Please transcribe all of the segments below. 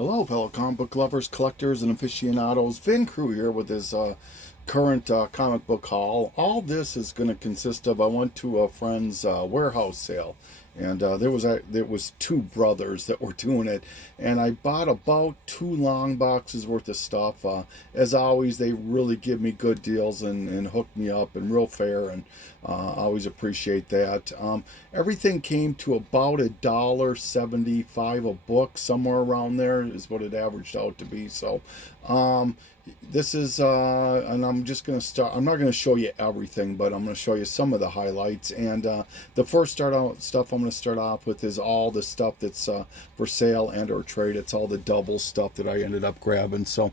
Hello, fellow comic book lovers, collectors, and aficionados. Vin Crew here with his current comic book haul. All this is going to consist of I went to a friend's warehouse sale, and there was two brothers that were doing it, and I bought about two long boxes worth of stuff. As always, they really give me good deals and hook me up and real fair, and always appreciate that. Everything came to about $1.75 a book, somewhere around there is what it averaged out to be. So, this is and I'm just going to start. I'm not going to show you everything, but I'm going to show you some of the highlights. And the first stuff I'm going to start off with is all the stuff that's for sale and or trade. It's all the double stuff that I ended up grabbing. So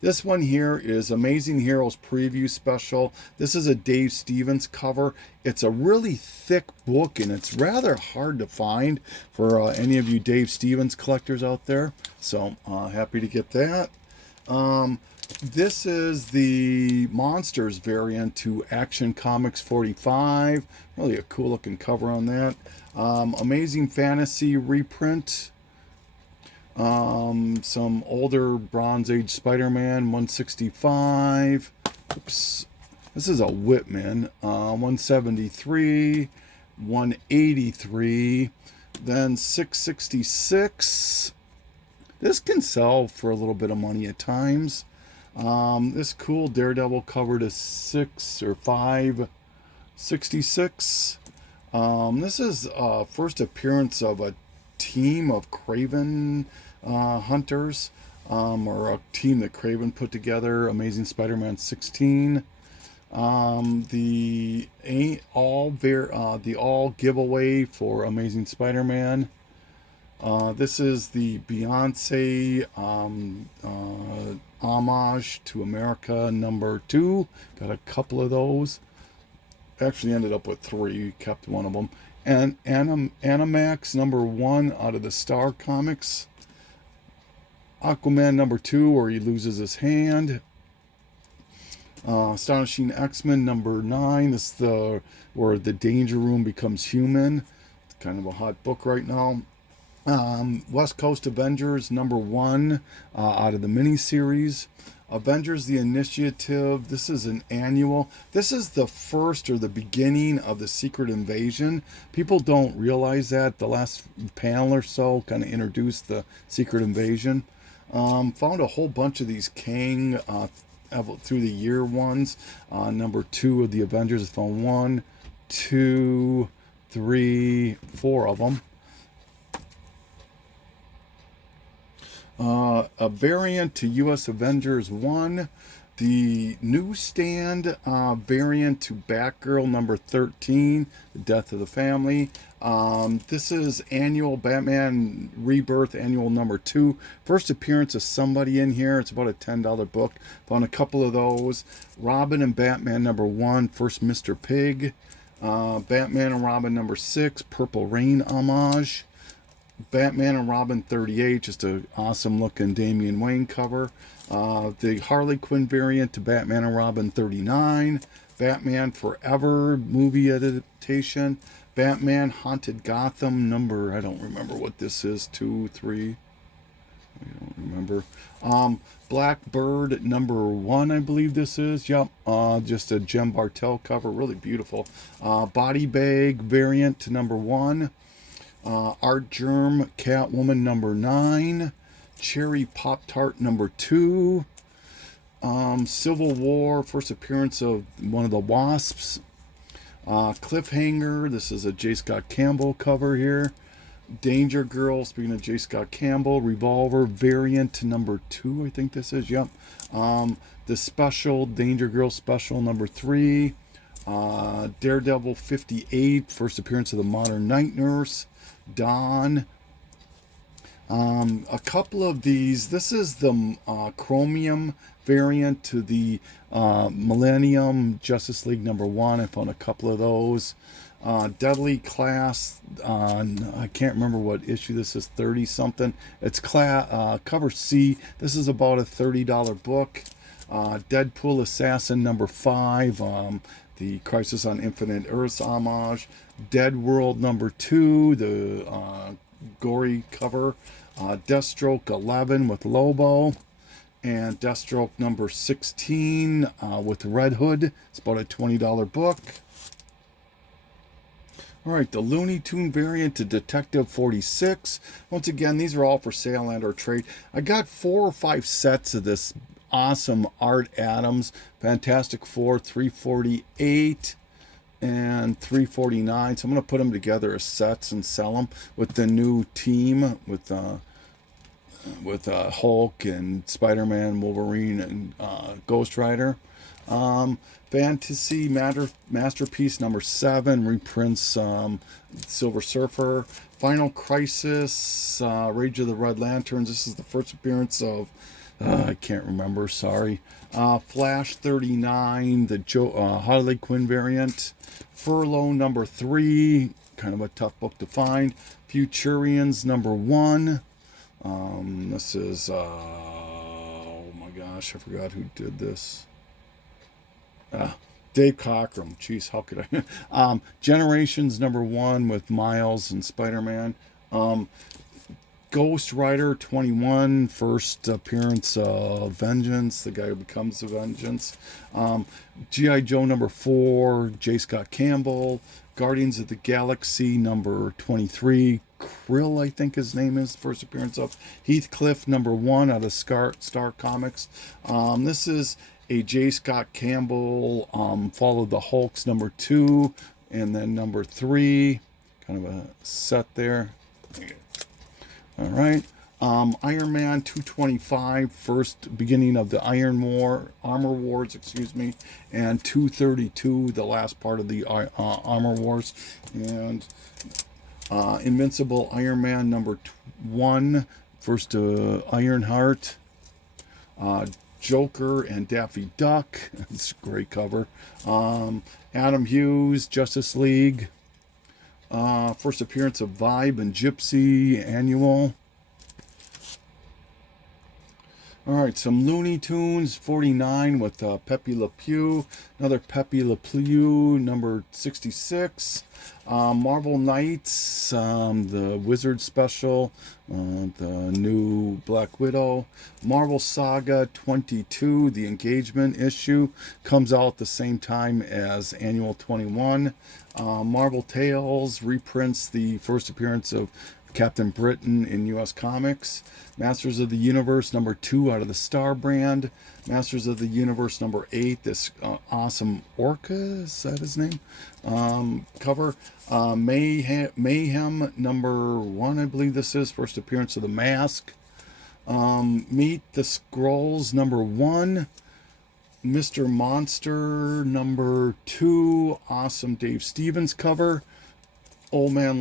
this one here is Amazing Heroes Preview Special. This is a Dave Stevens cover. It's a really thick book, and it's rather hard to find for any of you Dave Stevens collectors out there. So happy to get that. This is the Monsters variant to Action Comics 45. Really a cool looking cover on that. Amazing Fantasy reprint. Some older Bronze Age Spider-Man 165. Oops. This is a Whitman. 173. 183. Then 666. This can sell for a little bit of money at times. This cool Daredevil cover to 6 or 566. This is first appearance of a team of Craven hunters, or a team that Craven put together. Amazing Spider-Man 16. The all giveaway for Amazing Spider-Man. This is the Beyonce homage to America #2. Got a couple of those. Actually ended up with 3. Kept one of them. And Animax #1 out of the Star Comics. Aquaman #2, where he loses his hand. Astonishing X-Men #9. This is where the Danger Room becomes human. It's kind of a hot book right now. West Coast Avengers #1 out of the miniseries. Avengers the Initiative. This is an annual. This is the first or the beginning of the Secret Invasion. People don't realize that. The last panel or so kind of introduced the Secret Invasion. Found a whole bunch of these Kang through the year ones. #2 of the Avengers. I found 1, 2, 3, 4 of them. A variant to U.S. Avengers 1, the newsstand variant to Batgirl #13, The Death of the Family. This is annual Batman Rebirth annual #2. First appearance of somebody in here. It's about a $10 book. Found a couple of those. Robin and Batman #1, first Mr. Pig. Batman and Robin #6, Purple Rain homage. Batman and Robin 38, just an awesome looking Damian Wayne cover. The Harley Quinn variant to Batman and Robin 39. Batman Forever movie adaptation. Batman Haunted Gotham I don't remember what this is, 2, 3. I don't remember. Blackbird #1, I believe this is. Yep. Just a Jem Bartel cover, really beautiful. Body Bag variant to #1. Art Germ Catwoman #9. Cherry Pop Tart #2. Civil War, first appearance of one of the Wasps. Cliffhanger, this is a J. Scott Campbell cover here. Danger Girl, speaking of J. Scott Campbell, Revolver variant to #2, I think this is. Yep. The special Danger Girl special #3. Daredevil 58, first appearance of the Modern Night Nurse. Dawn. A couple of these. This is the Chromium variant to the Millennium Justice League #1. I found a couple of those. Deadly Class. I can't remember what issue this is. 30 something. It's cover C. This is about a $30 book. Deadpool Assassin #5. The Crisis on Infinite Earths homage. Dead World #2, the gory cover. Deathstroke 11 with Lobo, and Deathstroke number 16 with Red Hood. It's about a $20 book. All right, the Looney Tune variant to Detective 46. Once again, these are all for sale and or trade. I got 4 or 5 sets of this awesome Art Adams Fantastic Four 348 and 349. So I'm going to put them together as sets and sell them with the new team with Hulk and Spider-Man, Wolverine, and Ghost Rider. Fantasy Masterpiece number 7 reprints Silver Surfer. Final Crisis, Rage of the Red Lanterns. This is the first appearance of I can't remember, sorry. Flash 39, the Harley Quinn variant. Furlough number 3, kind of a tough book to find. Futurians number 1. This is oh my gosh, I forgot who did this. Dave Cockrum. Jeez, how could I? Generations number 1 with Miles and Spider-Man. Ghost Rider 21, first appearance of Vengeance, the guy who becomes the Vengeance. G.I. Joe number 4, J. Scott Campbell. Guardians of the Galaxy number 23, Krill, I think his name is, first appearance of Heathcliff number 1 out of Star Comics. This is a J. Scott Campbell, followed the Hulks number 2, and then number 3, kind of a set there. All right. Iron Man 225, first beginning of the Armor Wars, and 232, the last part of the Armor Wars, and Invincible Iron Man number 1, first Ironheart, Joker and Daffy Duck. It's a great cover. Adam Hughes, Justice League. First appearance of Vibe and Gypsy annual. All right, some Looney Tunes 49 with Pepe Le Pew. Another Pepe Le Pew number 66. Marvel Knights, the Wizard special, the new Black Widow. Marvel Saga 22, the Engagement issue, comes out at the same time as Annual 21. Marvel Tales reprints the first appearance of Captain Britain in U.S. Comics. Masters of the Universe number 2 out of the Star brand. Masters of the Universe number 8, this awesome Orca, is that his name? Cover. Mayhem number 1, I believe this is, first appearance of the Mask. Meet the Skrulls number 1. Mr. Monster number 2, awesome Dave Stevens cover. Old Man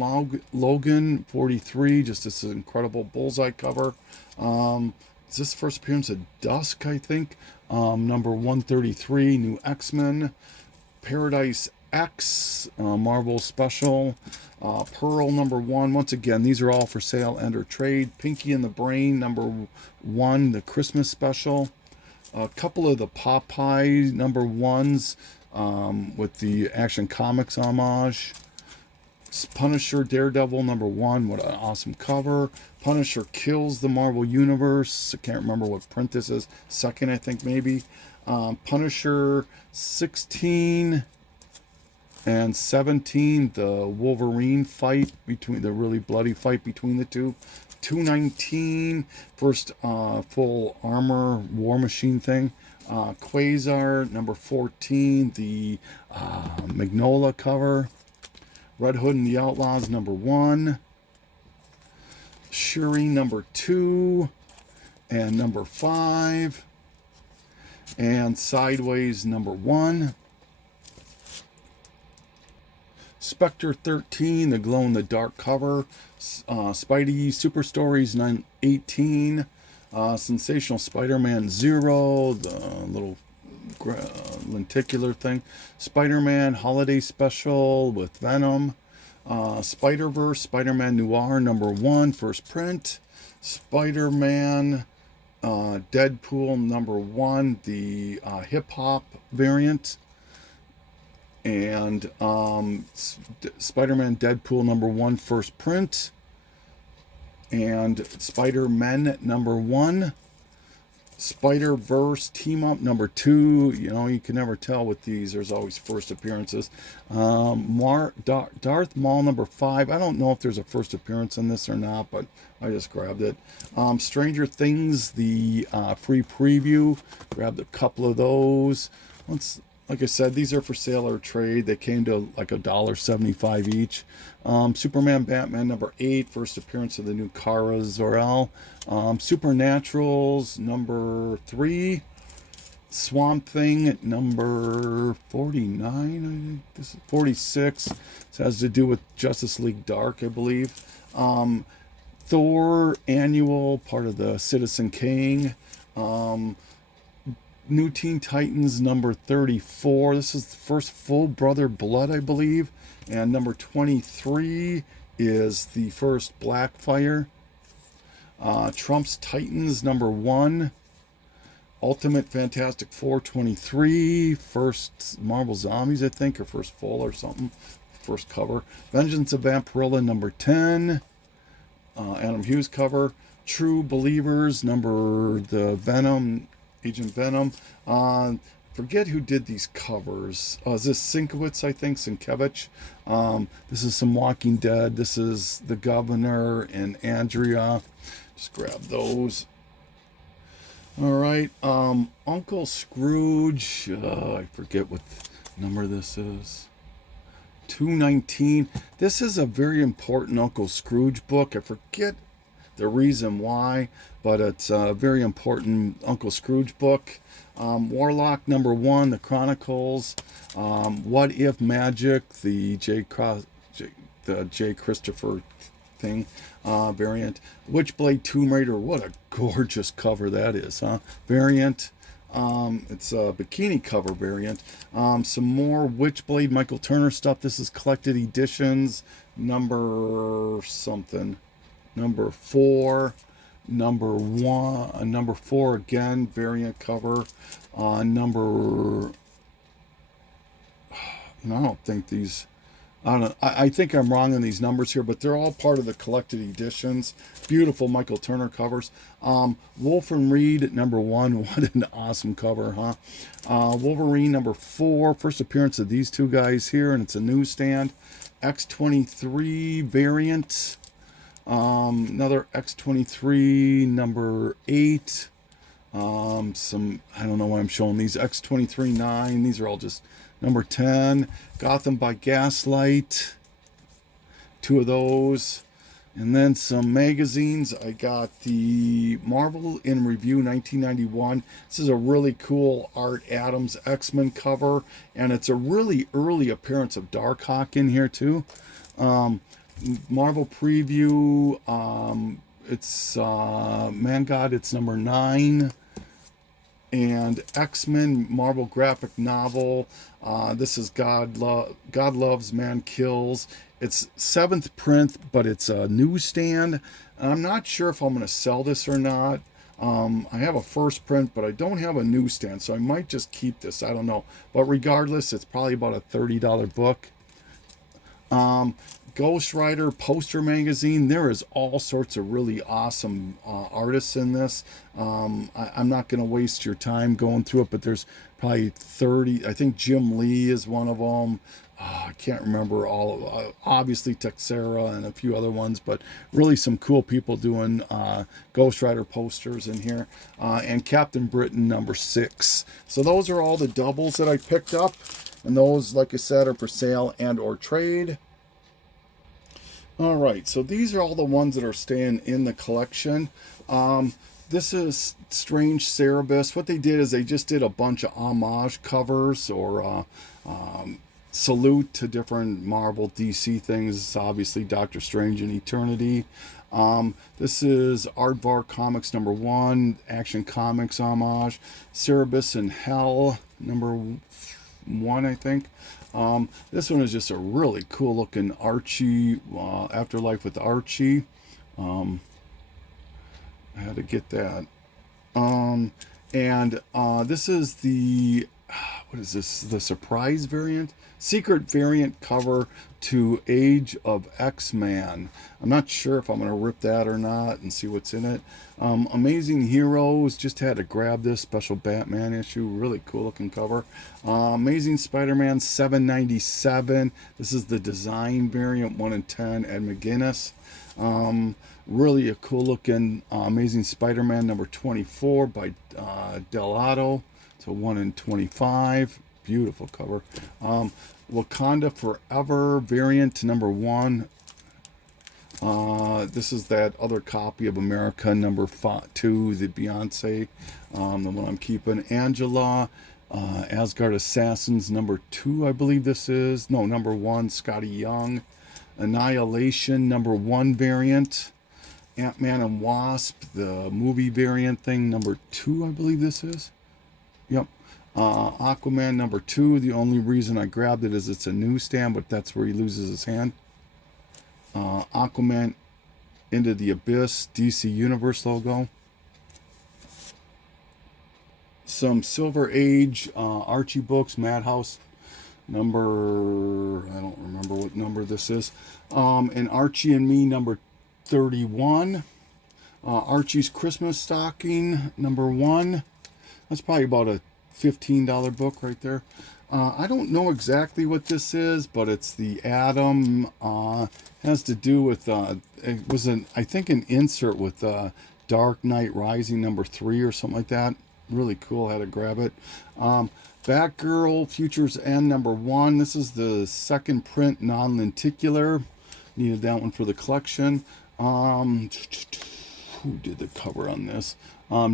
Logan 43, just this incredible bullseye cover. Is this first appearance of Dusk, I think? Number 133, New X-Men. Paradise X, Marvel Special. Pearl number 1. Once again, these are all for sale and or trade. Pinky and the Brain number 1, the Christmas special. A couple of the Popeye number 1s with the Action Comics homage. Punisher Daredevil number 1, what an awesome cover. Punisher Kills the Marvel Universe, I can't remember what print this is, second I think maybe. Punisher 16 and 17, the Wolverine fight, between the really bloody fight between the two. 219, first full armor War Machine thing. Quasar number 14, the Magnolia cover. Red Hood and the Outlaws number 1. Shuri number 2 and number 5. And Sideways number 1. Spectre 13, the glow in the dark cover. Spidey Super Stories 18. Sensational Spider-Man 0, the little lenticular thing. Spider-Man Holiday Special with Venom. Spider-Verse, Spider-Man Noir number 1, first print. Spider-Man Deadpool number 1, the hip-hop variant. And Spider-Man Deadpool number 1, first print. and Spider-Man #1, Spider-Verse Team Up #2. You know, you can never tell with these. There's always first appearances. Darth Maul #5. I don't know if there's a first appearance in this or not, but I just grabbed it. Stranger Things, the free preview. Grabbed a couple of those. Like I said, these are for sale or trade. They came to like $1.75 each. Superman Batman #8, first appearance of the new Kara Zor-El. Supernaturals #3. Swamp Thing #49, I think this is 46. This has to do with Justice League Dark, I believe. Thor Annual, part of the Citizen Kane. New Teen Titans #34. This is the first Full Brother Blood, I believe. And #23 is the first Blackfire. Trump's Titans #1. Ultimate Fantastic Four 23. First Marvel Zombies, I think, or first full or something. First cover. Vengeance of Vampirilla #10. Adam Hughes cover. True Believers the Venom, Agent Venom. Forget who did these covers. Is this Sienkiewicz, I think? Sienkiewicz. This is some Walking Dead. This is The Governor and Andrea. Just grab those. All right. Uncle Scrooge. I forget what number this is. 219. This is a very important Uncle Scrooge book. I forget the reason why, but it's a very important Uncle Scrooge book. Warlock #1, The Chronicles. What If Magic, the J. Christopher thing variant. Witchblade Tomb Raider. What a gorgeous cover that is, huh? Variant. It's a bikini cover variant. Some more Witchblade Michael Turner stuff. This is collected editions. Number something. #4. #4 again, variant cover. I don't think these. I don't know. I think I'm wrong on these numbers here, but they're all part of the collected editions. Beautiful Michael Turner covers. Wolfram Reed #1. What an awesome cover, huh? Wolverine #4. First appearance of these two guys here, and it's a newsstand. X-23 variant. Another X-23 #8. Some, I don't know why I'm showing these. X-23 9. These are all just #10. Gotham by Gaslight. 2 of those. And then some magazines. I got the Marvel in Review 1991. This is a really cool Art Adams X-Men cover. And it's a really early appearance of Darkhawk in here too. Marvel Preview. It's Man God, it's #9. And X-Men Marvel graphic novel. This is God Loves, Man Kills. It's 7th print, but it's a newsstand. I'm not sure if I'm going to sell this or not. I have a first print, but I don't have a newsstand, so I might just keep this. I don't know. But regardless, it's probably about a $30 book. Ghost Rider poster magazine. There is all sorts of really awesome artists in this. I'm not going to waste your time going through it, but there's probably 30. I think Jim Lee is one of them. I can't remember all. Obviously Texera and a few other ones, but really some cool people doing Ghost Rider posters in here. And Captain Britain #6. So those are all the doubles that I picked up, and those, like I said, are for sale and or trade. All right, so these are all the ones that are staying in the collection. This is Strange Cerebus. What they did is they just did a bunch of homage covers or salute to different Marvel DC things. Obviously, Doctor Strange and Eternity. This is Aardvark Comics #1, Action Comics homage. Cerebus in Hell #1, I think. This one is just a really cool looking Archie, Afterlife with Archie. I had to get that. And this is the, what is this? The surprise variant? Secret variant cover to Age of X-Man. I'm not sure if I'm going to rip that or not and see what's in it. Amazing Heroes, just had to grab this special Batman issue. Really cool looking cover. Amazing Spider-Man 797. This is the design variant, 1 in 10, Ed McGuinness. Really a cool looking Amazing Spider-Man number 24 by Delato. So 1 in 25. Beautiful cover. Wakanda Forever variant number 1. This is that other copy of America number 2, the Beyonce, the one I'm keeping. Angela, Asgard Assassins number 2, I believe this is. No, number 1, Scotty Young. Annihilation number 1 variant. Ant-Man and Wasp, the movie variant thing, number 2, I believe this is. Yep. Aquaman number 2. The only reason I grabbed it is it's a newsstand, but that's where he loses his hand. Aquaman Into the Abyss, DC Universe logo. Some Silver Age Archie books, Madhouse number, I don't remember what number this is. And Archie and Me number 31. Archie's Christmas Stocking number 1. That's probably about a $15 book right there. I don't know exactly what this is, but it's the Atom. Has to do with it was I think an insert with Dark Knight Rising number 3 or something like that. Really cool. Had to grab it. Batgirl Futures End number 1. This is the second print, non-lenticular. Needed that one for the collection. Who did the cover on this?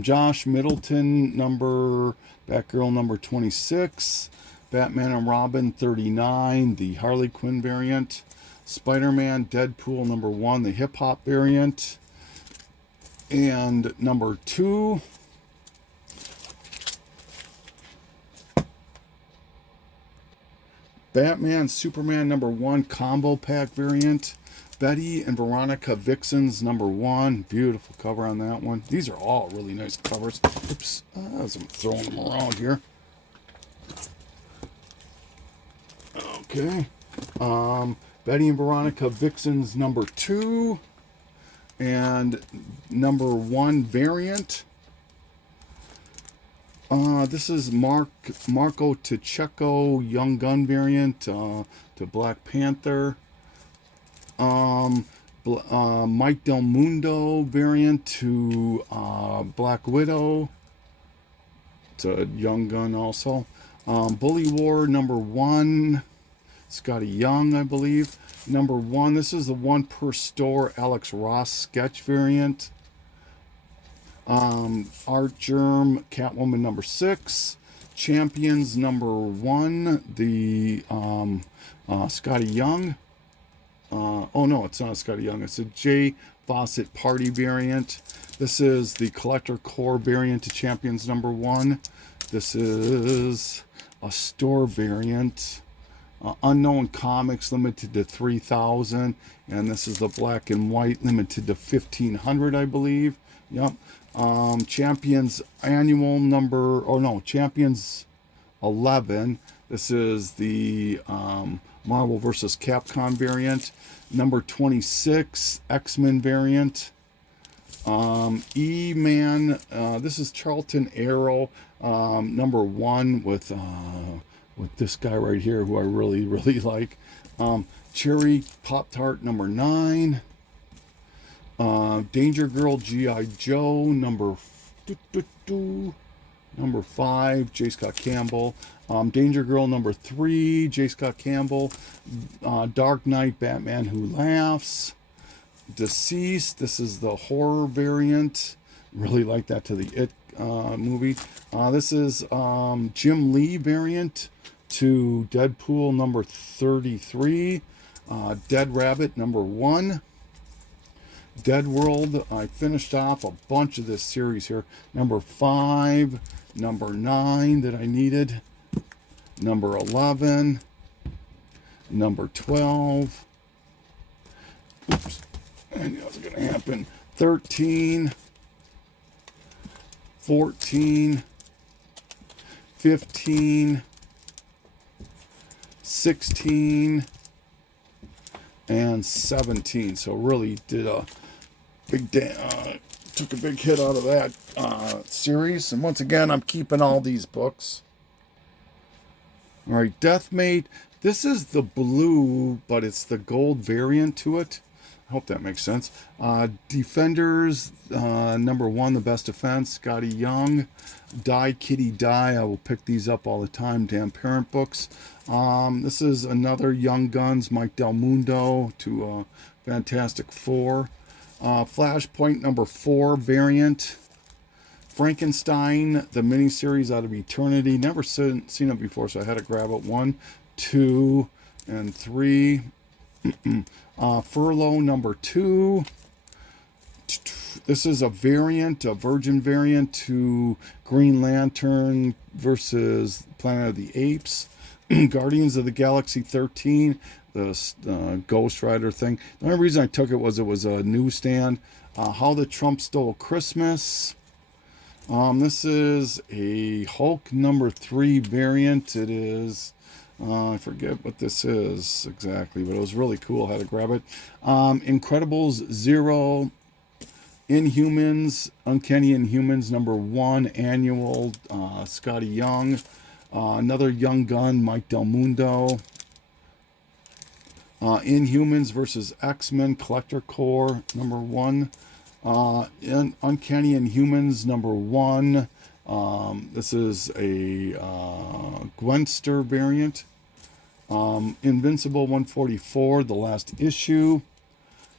Josh Middleton Batgirl number 26. Batman and Robin 39, the Harley Quinn variant. Spider-Man Deadpool number 1, the hip hop variant. And number 2, Batman Superman number 1 combo pack variant. Betty and Veronica Vixens number 1. Beautiful cover on that one. These are all really nice covers. Oops, as I'm throwing them around here. Okay. Betty and Veronica Vixens number 2. And number 1 variant. This is Marco Pacheco Young Gun variant to Black Panther. Mike Del Mundo variant to Black Widow. It's a Young Gun also. Bully War number 1. Scotty Young, I believe. Number 1. This is the one per store Alex Ross sketch variant. Art Germ Catwoman number 6. Champions number 1. The Scotty Young. Oh no, it's not a Scotty Young. It's a J Fawcett Party variant. This is the Collector Core variant to Champions number 1. This is a store variant. Unknown Comics limited to 3,000. And this is the black and white limited to 1,500, I believe. Yep. Champions annual number, Champions 11. This is the Marvel vs. Capcom variant. Number 26, X-Men variant. E-Man, this is Charlton Arrow, number 1 with this guy right here who I really, really like. Cherry Pop-Tart number 9. Danger Girl G.I. Joe number 5, J. Scott Campbell. Danger Girl number 3, J. Scott Campbell. Dark Knight Batman Who Laughs. Deceased, this is the horror variant. Really like that to the It movie. This is Jim Lee variant to Deadpool number 33. Dead Rabbit number 1. Dead World, I finished off a bunch of this series here. Number 5, number 9 that I needed, number 11, number 12. Oops, I knew it was going to happen. 13, 14, 15, 16, and 17. So really did a took a big hit out of that series. And once again, I'm keeping all these books. All right, Deathmate. This is the blue, but it's the gold variant to it. I hope that makes sense. Defenders, number 1, The Best Defense, Scotty Young. Die, Kitty, Die. I will pick these up all the time. Dan Parent books. This is another Young Guns, Mike Del Mundo to Fantastic Four. Flashpoint number 4 variant. Frankenstein, the miniseries out of Eternity. Never seen it before, so I had to grab it. 1, 2, and 3. Furlough number 2. This is a variant, a Virgin variant to Green Lantern versus Planet of the Apes. Guardians of the Galaxy 13, the Ghost Rider thing. The only reason I took it was a newsstand. How the Trump Stole Christmas. This is a Hulk number 3 variant. It is, I forget what this is exactly, but it was really cool. I had to grab it. Incredibles 0, Inhumans, Uncanny Inhumans number 1 annual, Scotty Young. Another Young Gun, Mike Del Mundo. Inhumans versus X-Men Collector Corps number 1. Uncanny Inhumans number 1. This is a Gwenster variant. Invincible 144, the last issue.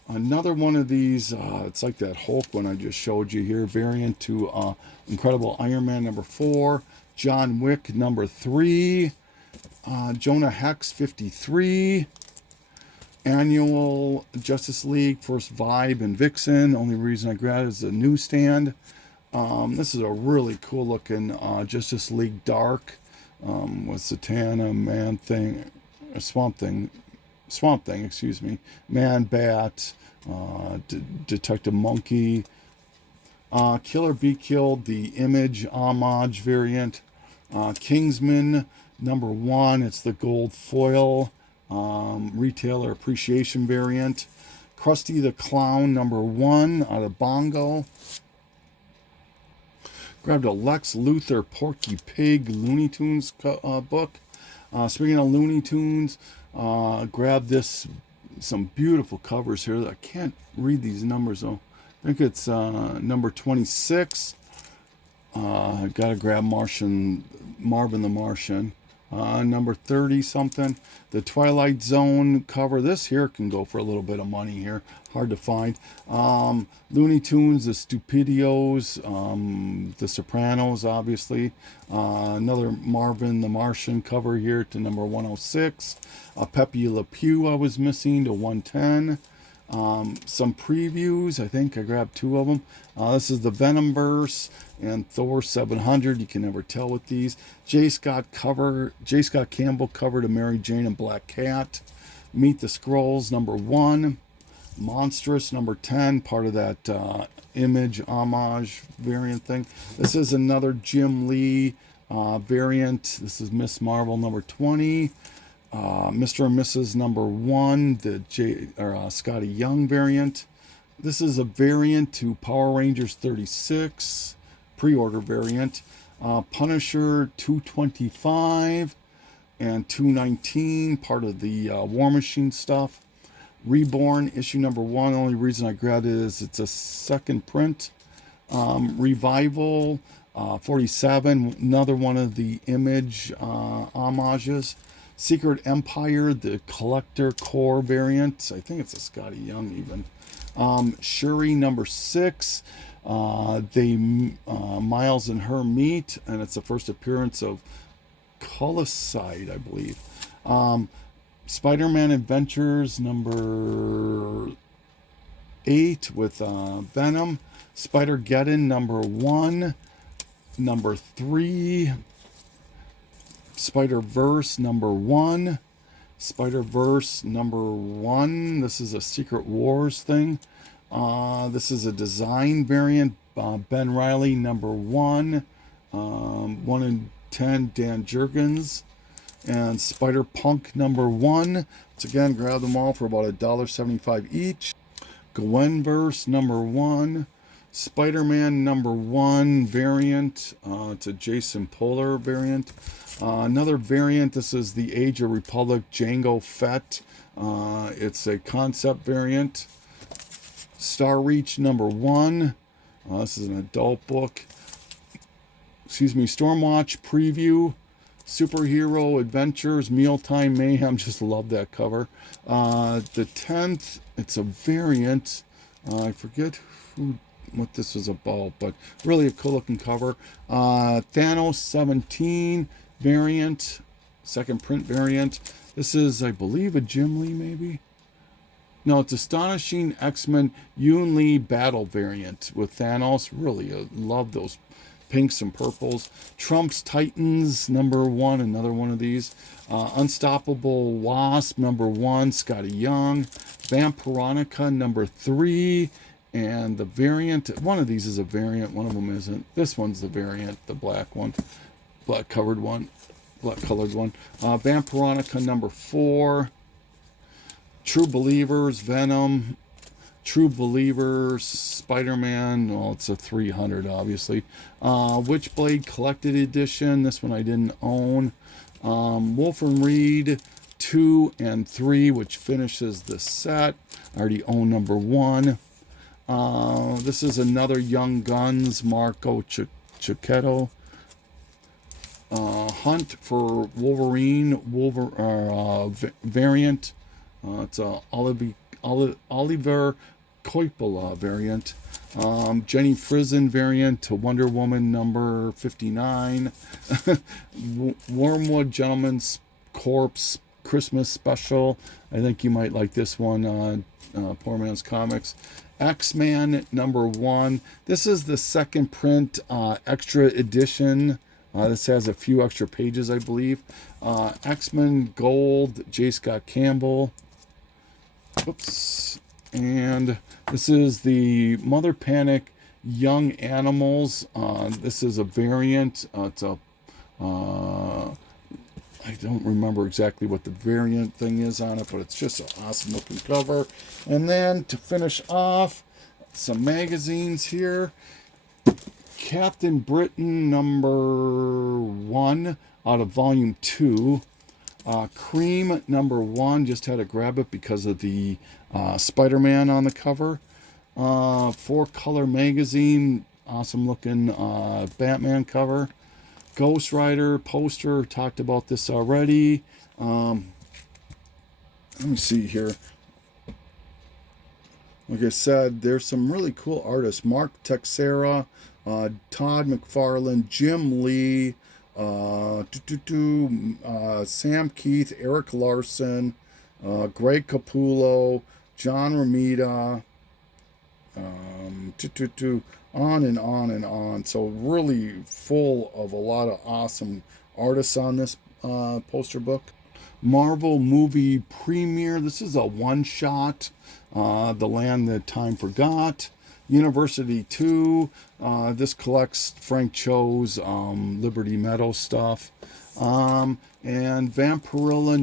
Another one of these, it's like that Hulk one I just showed you here, variant to Incredible Iron Man number 4. John Wick number 3. Jonah Hex 53. Annual Justice League, First Vibe and Vixen. Only reason I grabbed it is the newsstand. This is a really cool looking Justice League Dark with Zatanna, Swamp Thing, excuse me, Man Bat, Detective Monkey, Killer Be Killed, the Image homage variant, Kingsman number 1. It's the gold foil. Retailer appreciation variant. Krusty the Clown number 1 out of Bongo. Grabbed a Lex Luthor Porky Pig Looney Tunes book. Speaking of Looney Tunes, grabbed some beautiful covers here. I can't read these numbers though. I think it's number 26. Gotta grab Marvin the Martian. Number 30 something. The Twilight Zone cover. This here can go for a little bit of money here. Hard to find. Looney Tunes, the Stupidios, the Sopranos, obviously. Another Marvin the Martian cover here to number 106. Pepe Le Pew I was missing to 110. Some previews. I think I grabbed 2 of them. This is the Venomverse and Thor 700. You can never tell with these. J. Scott Campbell cover to Mary Jane and Black Cat. Meet the Skrulls number 1. Monstrous number 10, part of that Image homage variant thing. This is another Jim Lee variant. This is Miss Marvel number 20. Mr. and Mrs. number 1, the Scotty Young variant. This is a variant to Power Rangers 36, pre-order variant. Punisher 225 and 219, part of the War Machine stuff. Reborn issue number 1. Only reason I grabbed it is it's a second print. Revival 47, another one of the Image homages. Secret Empire, the Collector Core variant. I think it's a Scotty Young even. Shuri number 6. Miles and her meet, and it's the first appearance of Coloside, I believe. Spider-Man Adventures number 8 with Venom. Spider-Geddon number 1. Number 3. Spider-Verse number 1. Spider-Verse number 1. This is a Secret Wars thing. This is a design variant. Ben Reilly number 1. 1 in 10, Dan Jurgens. and Spider-Punk #1. Once again, grab them all for about $1.75 each. Gwenverse #1. Spider-Man #1 variant. It's a Jason Polar variant. Another variant, this is the Age of Republic Jango Fett. It's a concept variant. Star Reach #1. This is an adult book. Stormwatch Preview. Superhero Adventures, Mealtime Mayhem. Just love that cover. The 10th, it's a variant. I forget what this was about, but really a cool looking cover. Thanos 17 variant, second print variant. This is, I believe, a Jim Lee maybe. No, it's Astonishing X-Men Yoon Lee Battle variant with Thanos. Really love those pinks and purples. Trump's Titans #1, another one of these. Unstoppable Wasp #1, Scotty Young. Vampironica #3, and the variant. One of these is a variant, one of them isn't. This one's the variant, the black one, black colored one. Vampironica #4. True Believers, Venom. True Believers, Spider-Man, well, it's a 300, obviously. Witchblade Collected Edition, this one I didn't own. Wolfram Reed 2 and 3, which finishes the set. I already own #1. This is another Young Guns, Marco Cicchetto. Hunt for Wolverine variant. It's a Oliver Coppola variant. Jenny Frison variant to Wonder Woman #59. Wormwood Gentleman's Corpse Christmas Special. I think you might like this one, Poor Man's Comics. X-Man #1. This is the second print extra edition. This has a few extra pages, I believe. X-Men Gold, J. Scott Campbell. Oops. And this is the Mother Panic Young Animals. This is a variant. It's a I don't remember exactly what the variant thing is on it, but it's just an awesome looking cover. And then to finish off, some magazines here. Captain Britain #1 out of volume 2. Cream #1, just had to grab it because of the Spider-Man on the cover. 4-color magazine, awesome looking Batman cover. Ghost Rider poster, talked about this already. Let me see here. Like I said, there's some really cool artists. Mark Texeira, Todd McFarlane, Jim Lee, Sam Keith, Eric Larson, Greg Capullo, John Romita, on and on and on. So really full of a lot of awesome artists on this poster book. Marvel movie premiere. This is a one-shot. The Land That Time Forgot. University 2. This collects Frank Cho's Liberty Meadow stuff. And Vampirilla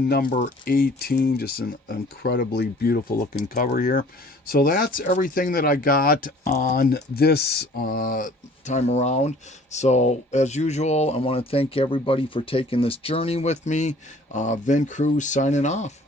#18, just an incredibly beautiful looking cover here. So that's everything that I got on this time around. So as usual, I want to thank everybody for taking this journey with me. Vin Cruz signing off.